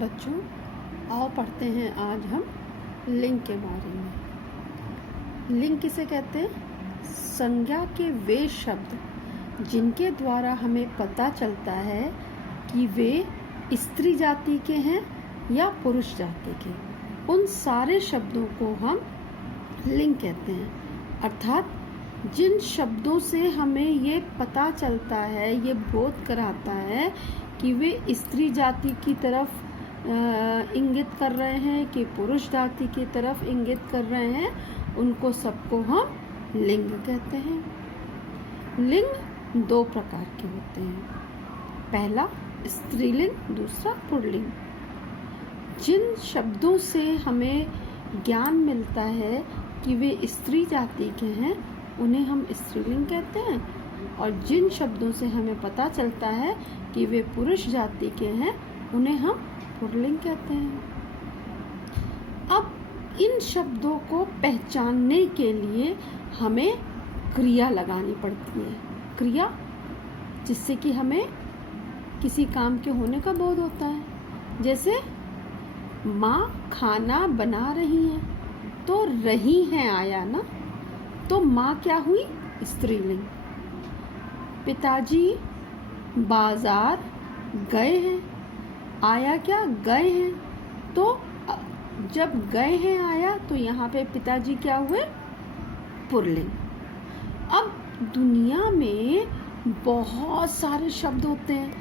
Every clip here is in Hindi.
बच्चों, आओ पढ़ते हैं आज हम लिंग के बारे में। लिंग किसे कहते हैं? संज्ञा के वे शब्द जिनके द्वारा हमें पता चलता है कि वे स्त्री जाति के हैं या पुरुष जाति के, उन सारे शब्दों को हम लिंग कहते हैं। अर्थात जिन शब्दों से हमें ये पता चलता है, ये बोध कराता है कि वे स्त्री जाति की तरफ इंगित कर रहे हैं कि पुरुष जाति की तरफ इंगित कर रहे हैं, उनको सबको हम लिंग कहते हैं। लिंग दो प्रकार के होते हैं, पहला स्त्रीलिंग, दूसरा पुल्लिंग। जिन शब्दों से हमें ज्ञान मिलता है कि वे स्त्री जाति के हैं, उन्हें हम स्त्रीलिंग कहते हैं, और जिन शब्दों से हमें पता चलता है कि वे पुरुष जाति के हैं, उन्हें हम पुल्लिंग कहते हैं। अब इन शब्दों को पहचानने के लिए हमें क्रिया लगानी पड़ती है। क्रिया जिससे कि हमें किसी काम के होने का बोध होता है। जैसे माँ खाना बना रही है, तो रही हैं आया ना, तो माँ क्या हुई? स्त्रीलिंग। पिताजी बाजार गए हैं, आया क्या? गए हैं। तो जब गए हैं आया, तो यहाँ पे पिताजी क्या हुए? पुल्लिंग। अब दुनिया में बहुत सारे शब्द होते हैं,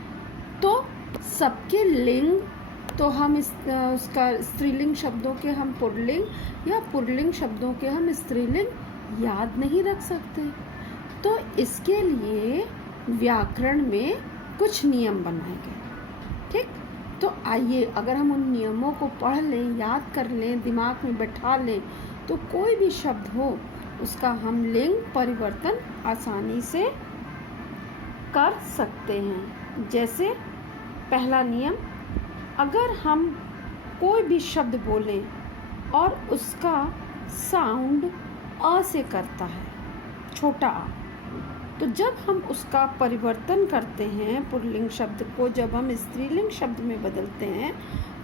तो सबके लिंग तो हम उसका स्त्रीलिंग शब्दों के हम पुल्लिंग या पुल्लिंग शब्दों के हम स्त्रीलिंग याद नहीं रख सकते। तो इसके लिए व्याकरण में कुछ नियम बनाए गए। ठीक, तो आइए अगर हम उन नियमों को पढ़ लें, याद कर लें, दिमाग में बैठा लें, तो कोई भी शब्द हो उसका हम लिंग परिवर्तन आसानी से कर सकते हैं। जैसे पहला नियम, अगर हम कोई भी शब्द बोलें और उसका साउंड अ से करता है, छोटा आ, तो जब हम उसका परिवर्तन करते हैं, पुल्लिंग शब्द को जब हम स्त्रीलिंग शब्द में बदलते हैं,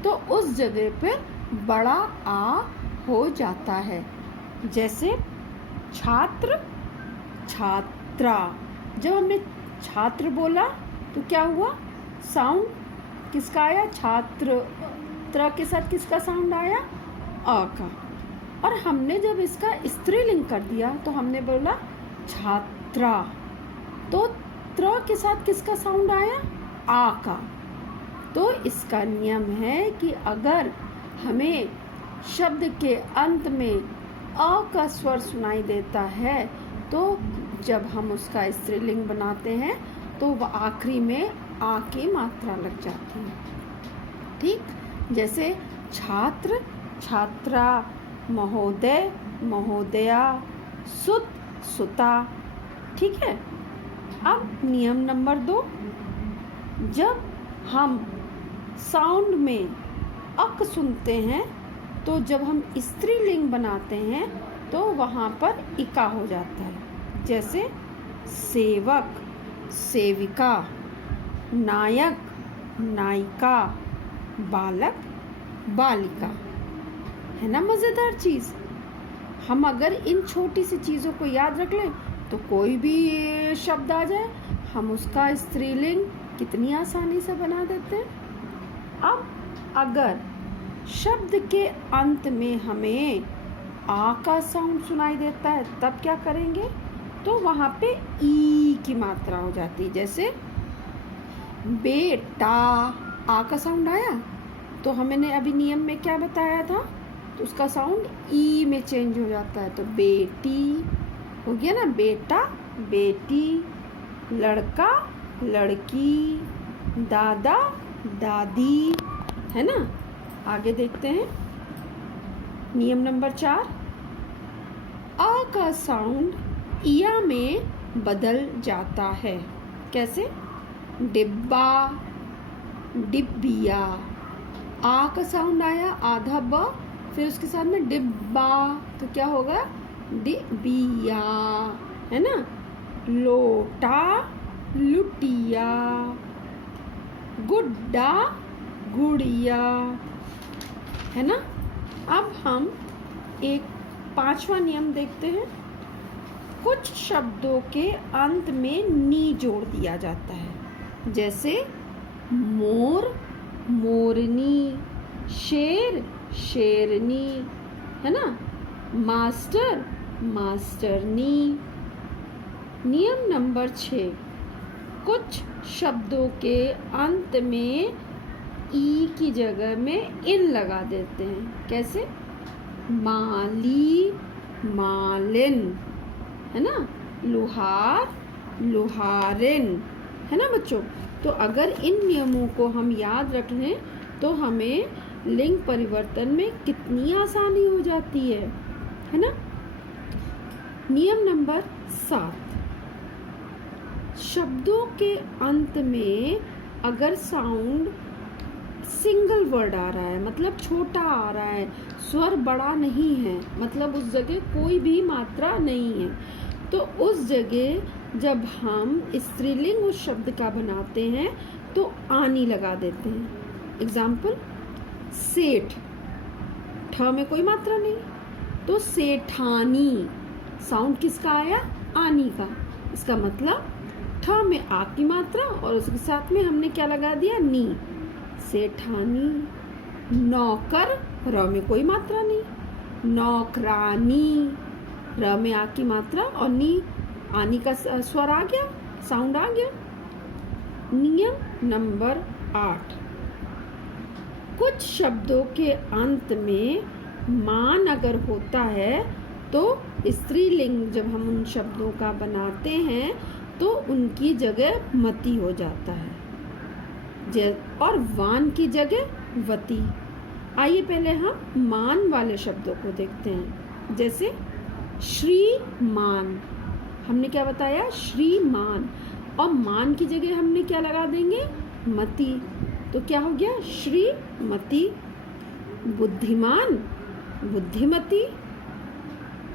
तो उस जगह पर बड़ा आ हो जाता है। जैसे छात्र, छात्रा। जब हमने छात्र बोला तो क्या हुआ? साउंड किसका आया? छात्र। त्र के साथ किसका साउंड आया? अ का। और हमने जब इसका स्त्रीलिंग कर दिया तो हमने बोला छात्रा, तो त्र के साथ किसका साउंड आया? आ का। तो इसका नियम है कि अगर हमें शब्द के अंत में अ का स्वर सुनाई देता है, तो जब हम उसका स्त्रीलिंग बनाते हैं तो वह आखिरी में आ की मात्रा लग जाती है। ठीक, जैसे छात्र, छात्रा, महोदय, महोदया, सुत, सुता। ठीक है। अब नियम नंबर 2, जब हम साउंड में अक सुनते हैं, तो जब हम स्त्रीलिंग बनाते हैं तो वहाँ पर इका हो जाता है। जैसे सेवक, सेविका, नायक, नायिका, बालक, बालिका। है ना मज़ेदार चीज़? हम अगर इन छोटी सी चीज़ों को याद रख लें तो कोई भी शब्द आ जाए, हम उसका स्त्रीलिंग कितनी आसानी से बना देते हैं। अब अगर शब्द के अंत में हमें आ का साउंड सुनाई देता है, तब क्या करेंगे? तो वहाँ पे ई की मात्रा हो जाती है। जैसे बेटा, आ का साउंड आया, तो हमने अभी नियम में क्या बताया था? तो उसका साउंड ई में चेंज हो जाता है। तो बेटी हो गया ना, बेटा, बेटी, लड़का, लड़की, दादा, दादी। है ना? आगे देखते हैं। नियम नंबर 4, आ का साउंड इया में बदल जाता है। कैसे? डिब्बा, डिब्बिया। आ का साउंड आया, आधा ब, फिर उसके साथ में डिब्बा, तो क्या होगा? डिबिया। है ना? लोटा, लुटिया, गुड्डा, गुड़िया, है ना। अब हम एक 5वां नियम देखते हैं। कुछ शब्दों के अंत में नी जोड़ दिया जाता है, जैसे मोर, मोरनी, शेर, शेरनी, है ना। मास्टर, मास्टरनी। नियम नंबर 6, कुछ शब्दों के अंत में ई की जगह में इन लगा देते हैं। कैसे? माली, मालिन, है ना। लुहार, लुहारिन, है ना बच्चों। तो अगर इन नियमों को हम याद रख लें तो हमें लिंग परिवर्तन में कितनी आसानी हो जाती है ना। नियम नंबर 7, शब्दों के अंत में अगर साउंड सिंगल वर्ड आ रहा है, मतलब छोटा आ रहा है, स्वर बड़ा नहीं है, मतलब उस जगह कोई भी मात्रा नहीं है, तो उस जगह जब हम स्त्रीलिंग उस शब्द का बनाते हैं तो आनी लगा देते हैं। एग्जाम्पल, सेठ, ठ में कोई मात्रा नहीं, तो सेठानी। साउंड किसका आया? आनी का। इसका मतलब ठ में आ की मात्रा और उसके साथ में हमने क्या लगा दिया? नी। सेठानी। नौकर, र में कोई मात्रा नहीं, नौकरानी, र में आ की मात्रा और नी, आनी का स्वर आ गया, साउंड आ गया। नियम नंबर 8, कुछ शब्दों के अंत में मान अगर होता है तो स्त्रीलिंग जब हम उन शब्दों का बनाते हैं तो उनकी जगह मति हो जाता है, और वान की जगह वती। आइए पहले हम मान वाले शब्दों को देखते हैं। जैसे श्रीमान, हमने क्या बताया? श्रीमान, और मान की जगह हमने क्या लगा देंगे? मति। तो क्या हो गया? श्रीमती। बुद्धिमान, बुद्धिमती।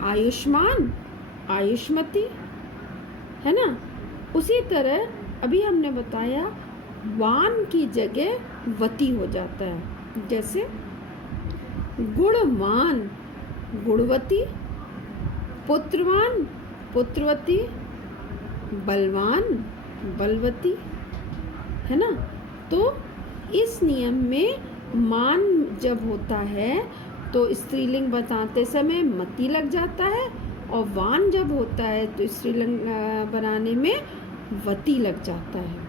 आयुष्मान, आयुष्मती, है ना। उसी तरह अभी हमने बताया वान की जगह वती हो जाता है। जैसे गुणवान, गुणवती। पुत्रवान, पुत्रवती। बलवान, बलवती, है ना। तो इस नियम में मान जब होता है तो स्त्रीलिंग बताते समय मति लग जाता है, और वान जब होता है तो स्त्रीलिंग बनाने में वती लग जाता है।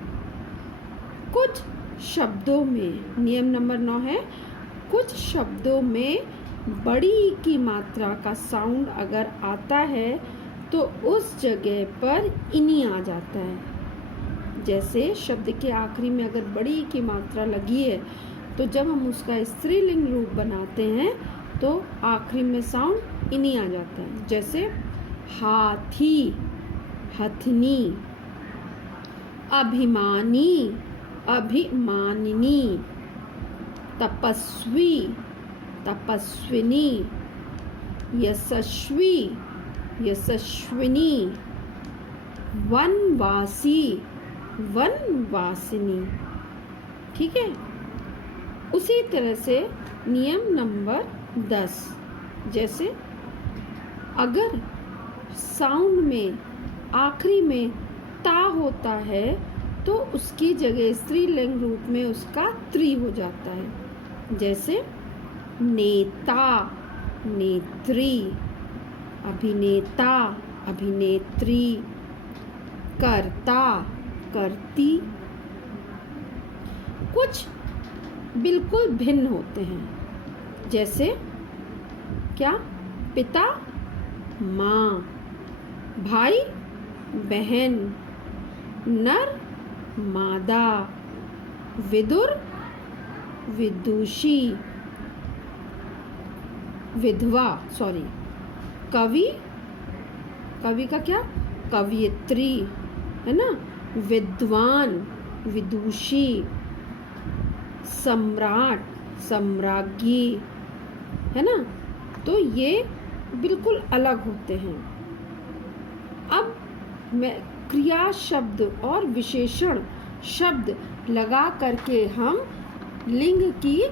कुछ शब्दों में, नियम नंबर 9 है, कुछ शब्दों में बड़ी की मात्रा का साउंड अगर आता है तो उस जगह पर इनी आ जाता है। जैसे शब्द के आखिरी में अगर बड़ी की मात्रा लगी है तो जब हम उसका स्त्रीलिंग रूप बनाते हैं तो आखिरी में साउंड इनी आ जाता है। जैसे हाथी, हथनी। अभिमानी, अभिमानिनी। तपस्वी, तपस्विनी। यशस्वी, यशस्विनी। वनवासी, वनवासिनी। ठीक है। उसी तरह से नियम नंबर 10, जैसे अगर साउंड में आखिरी में ता होता है तो उसकी जगह स्त्रीलिंग रूप में उसका त्री हो जाता है। जैसे नेता, नेत्री। अभिनेता, अभिनेत्री। कर्ता, करती। कुछ बिल्कुल भिन्न होते हैं। जैसे क्या? पिता, माँ। भाई, बहन। नर, मादा। विदुर, विदुषी। विधवा, सॉरी। कवि, कवि का क्या? कवयित्री, है ना। विद्वान, विदुषी। सम्राट, सम्राज्ञी, है ना। तो ये बिल्कुल अलग होते हैं। अब मैं क्रिया शब्द और विशेषण शब्द लगा करके हम लिंग की